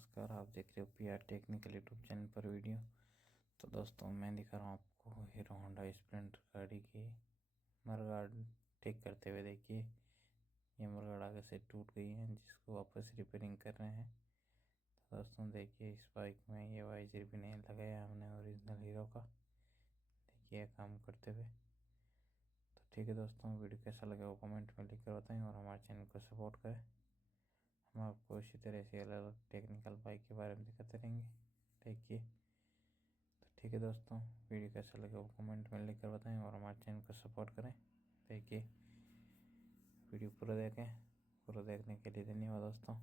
नमस्कार, आप देख रहे हो P R technical YouTube channel पर वीडियो। तो दोस्तों मैं दिखा रहा हूँ आपको हीरो होंडा स्प्लेंडर गाड़ी की मडगार्ड ठीक करते हुए। देखिए ये मडगार्ड आगे से टूट गई है जिसको वापस रिपेयरिंग कर रहे हैं। तो दोस्तों देखिए इस बाइक में ये वाइजर भी नहीं लगाया हमने ओरिजिनल हीरो का। देखिए काम करते हुए। तो ठीक है दोस्तों, वीडियो कैसा लगा वो कमेंट में लिख कर बताएं और हमारे चैनल को सपोर्ट करें। हम आपको इसी तरह से अलग अलग टेक्निकल बाइक के बारे में दिखाते रहेंगे। देखिए तो ठीक है दोस्तों, वीडियो कैसा लगा वो कमेंट में लिख कर बताएं और हमारे चैनल को सपोर्ट करें। देखिए वीडियो पूरा देखें। पूरा देखने के लिए धन्यवाद दोस्तों।